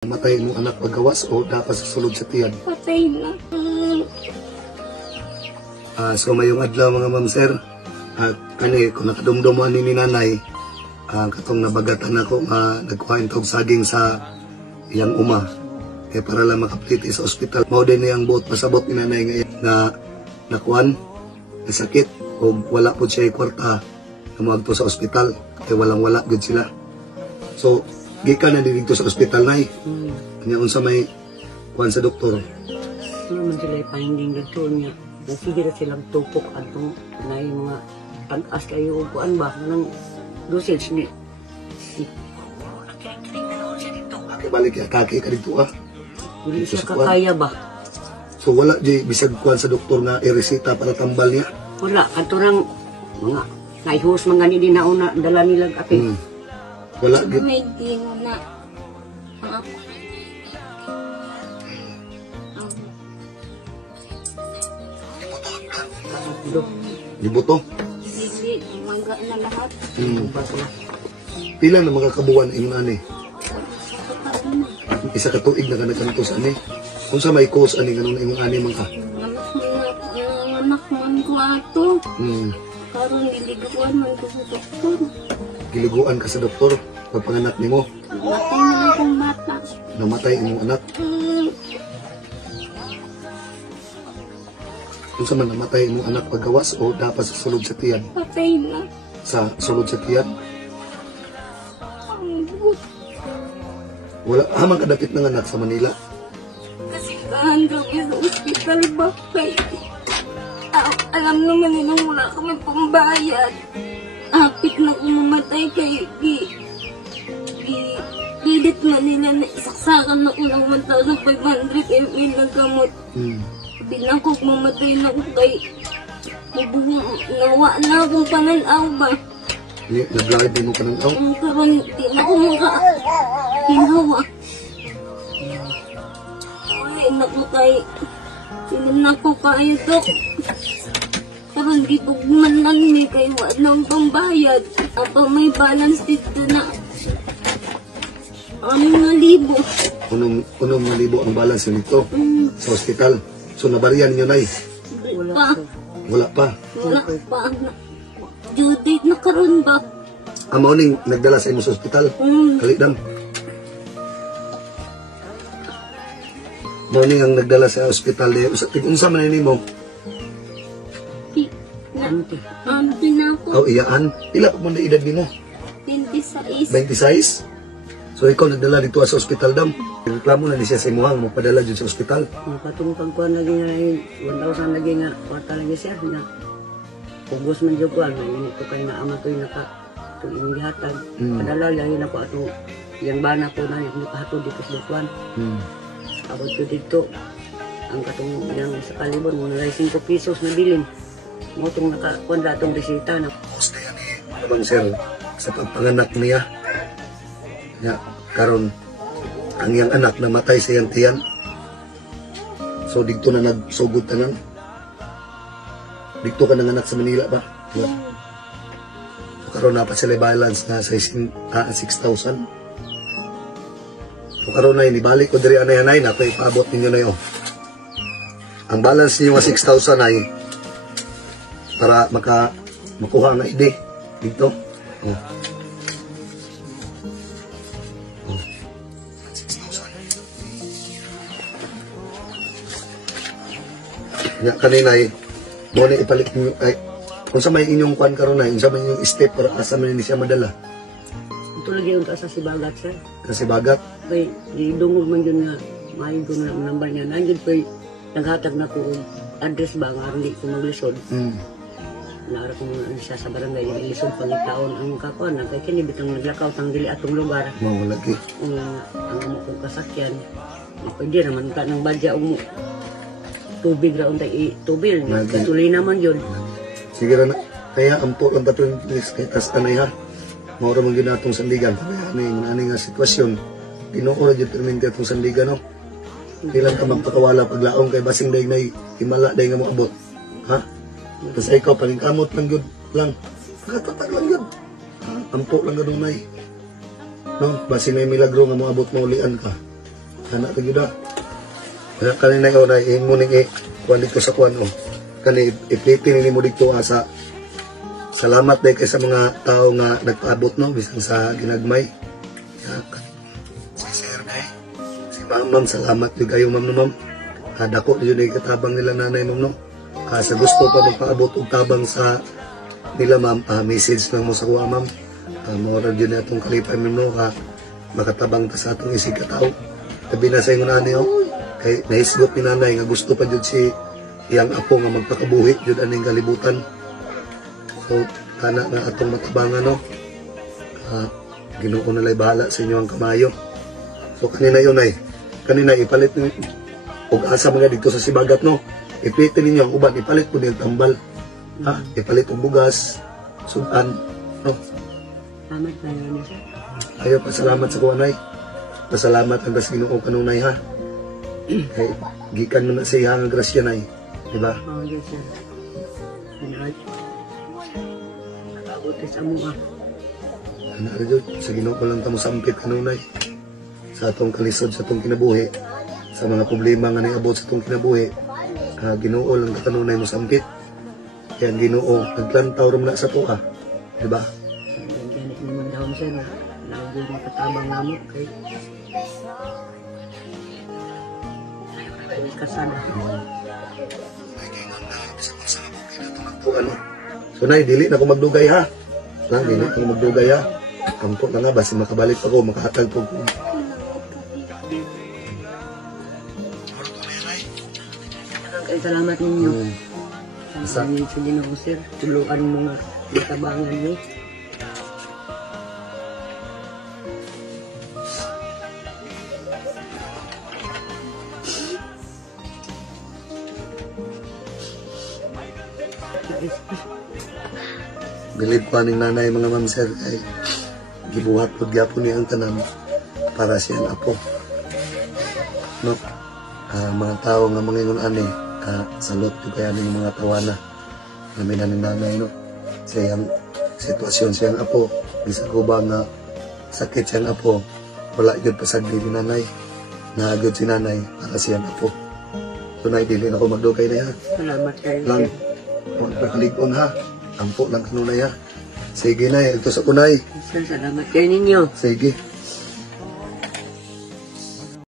Matay mo anak paggawas o dapat sa sulod sa tiyan? Patay na. So mayong adlaw mga ma'am sir. Kani kung nakadumduman ni nanay, katong nabagatan ako nagkuhain tog saging sa iyang uma. Para lang makapliti sa ospital. Mao din niyang buot pasabot ni nanay ngayon na nakuan, na sakit o wala po siya kwarta na magto sa ospital. Kaya walang-wala good sila. So, gikan na dito sa ospital na Kanya unsa may kuan sa doktor. Naman sila ipahinding dito niya. Sige na silang tupok at na yung mga pag-as kayo kuan ba ng dosage ni. Balik ya kaki ka dito Hindi siya kakaya ba? So wala di bisag kuan sa doktor nga iresita para tambal niya. Wala katurang mga naihus mga ni din nauna dala nilang api. Wala gid. Hindi mo na. Gibuto. Hindi, umaga na lahat. Pila na mga kabuwan imong ani? Isa ka tuig na kanagkantos ani. Unsa may cause ani ganun imong ani man ka? Anak man ko ato. Karon niliguan man ko sa doktor. Giliguan ka sa doktor pagpanganak nimo. Namatay na akong bata. Namatay imong anak. Unsa man namatay imong anak paggawas o dapat sa sulod sa tiyan? Patay na. Sa sulod sa tiyan? Wala hamang kadapit ng anak sa Manila. Kasi kahandog sa ospital ba kay alam naman nilang wala kami pambayad. Hapit na umamatay kay Gidit man nila na isaksakan na ulang 1,500 ml ng gamot. Binakok mamatay na ko kay nawa na akong pananaw ba. Naglakad din mo pananaw? Ang karoon, di na ko hinawa. Ay, naku kay sinan ko kayo dok. Karoon, gitugman lang ni kay wala nang pambayad. Ato may balance dito na 6,000. Unong malibo ang balance nito sa ospital. So nabariyan niyo nay? Wala pa. Wala pa. Due date na karoon ba? Amo ning nagdala sa imo sa ospital. Kalidam. Morning ang nagdala sa ospital de unsa man nimo? Pinako. Oh, iyaan. Pila pa man na edad nimo? 26. 26. So ikaw nagdala dito sa ospital dam. Reklamo na ni siya sa imuhang mapadala dyan sa ospital. Katong pagkuhan lagi nga 1,000 lagi nga kwarta lagi siya na pugos man jud kuan may ito kay na ama toy naka to imong gihatag. Padala lagi na ko ato yang bana ko na yung nakahatod dito sa kuan. Abot ko dito ang katong yang sa kalibon mo na 5 pesos na bilin. Mo tong nakakuan datong resita na. Gusto yan Abang sir, sa pagpanganak niya. Ya, karon ang iyang anak namatay sa iyang tiyan. So dito na nagsugod tanan. Dito ka nanganak sa Manila ba? So, karon na pa sila balance na sa 6,000. So karon na inibalik ko diri anay-anay na kay paabot ninyo na yo. Ang balance niyo nga 6,000 ay para makuha nga ID dito. Nga kanina mo na ipalit niyo ay kung sa may inyong kuan karon na unsa may inyong step para asa man ni siya madala. Ito lagi yung sa sibagat sir. Kasi bagat Kay dungog man yun nga maayon ko na number niya. Nandiyan ko naghatag na ko address ba nga hindi ko maglisod. Naara ko muna siya sa barangay yung lisod pangitaon ang kakuan na kay kini bitang naglakaw tang dili atong lugar. mo lagi. Ang amo kong kasakyan. Pwede naman ka ng badya mo. Tubig ra untay tubil na katuloy naman yun. Sige ra na. Kaya ampo lang patron please kay tas anay ha. Mao ra man gyud atong sandigan. Kaya ani nga sitwasyon. Tinuod jud permente atong sandigan no. Ilang ka magpakawala paglaong kay basing day nay himala day nga mo abot. Ha? Tapos ikaw paningkamot lang yun lang. Nakatatag lang yun. Ampo lang ganun nay. No? Basi may milagro nga mo abot maulian ka. Anak ka gida. Kaya kanina ko na mo ning kuan dito sa kuan kani ipliti ni mo dito sa salamat day kay sa mga tao nga nagpaabot no bisan sa ginagmay. Si Sir Day, si Ma'am, salamat yung kayo ma'am no ma'am. Dako yun ay katabang nila nanay ma'am no. Sa gusto pa magpaabot og tabang sa nila ma'am, message lang mo sa kuha ma'am. Mora yun na itong kalipay ma'am no makatabang ta sa atong isig katao. Tabi na sa inyo nanay kay naisgot ni nanay nga gusto pa jud si iyang apo nga magpakabuhi jud aning kalibutan. So kana nga atong matabangan no. Ginoo na lay bahala sa inyo ang kamayo. So kanina yun ay kanina ipalit ni og asa mga dito sa Sibagat no. Ipitin ninyo ang uban ipalit po niyang tambal. Ipalit og bugas, sudan no. Salamat na yun, sir. Ayo pasalamat sa kuanay. Pasalamat ang Ginoo kanunay ha. Kay gikan mo na sa iyang grasya nay, di ba? Oo, yes, sir. Salamat. Nakabot sa mga. Ano jud sa Ginoo ko lang tamo sampit kanunay. Sa atong kalisod sa atong kinabuhi, sa mga problema nga niabot sa atong kinabuhi, Ginoo lang kanunay mo sampit. Kaya Ginoo naglantaw ram na sa tuwa, di ba? Ganit naman daw sir. Lagi makatabang namo kay kasada. So nay, dili na ko magdugay ha. Lang, dili na ko magdugay ha. Kampo na nga, basi makabalik pa ko, makahatag po ko. Salamat ninyo. Sa Salamat sa Ginoo sir. Tuluan mga matabangan niyo. bilib pa ning nanay mga ma'am sir kay gibuhat pud gyapon ni ang tanan para siyang apo. No? Mga tao nga mangingon ani salot ko kaya ning mga tawana namin na ni nanay no sa iyang sitwasyon siyang apo bisan ko ba nga sakit siyang apo wala gyud pasagdi ni nanay nagud si nanay para siyang apo. So dili na ko magdugay na yan. Salamat kayo Lang, huwag nakaligon ha. Ampo lang kanunay ha. Sige na, ito sa kunay. sir. Salamat kayo ninyo. Sige.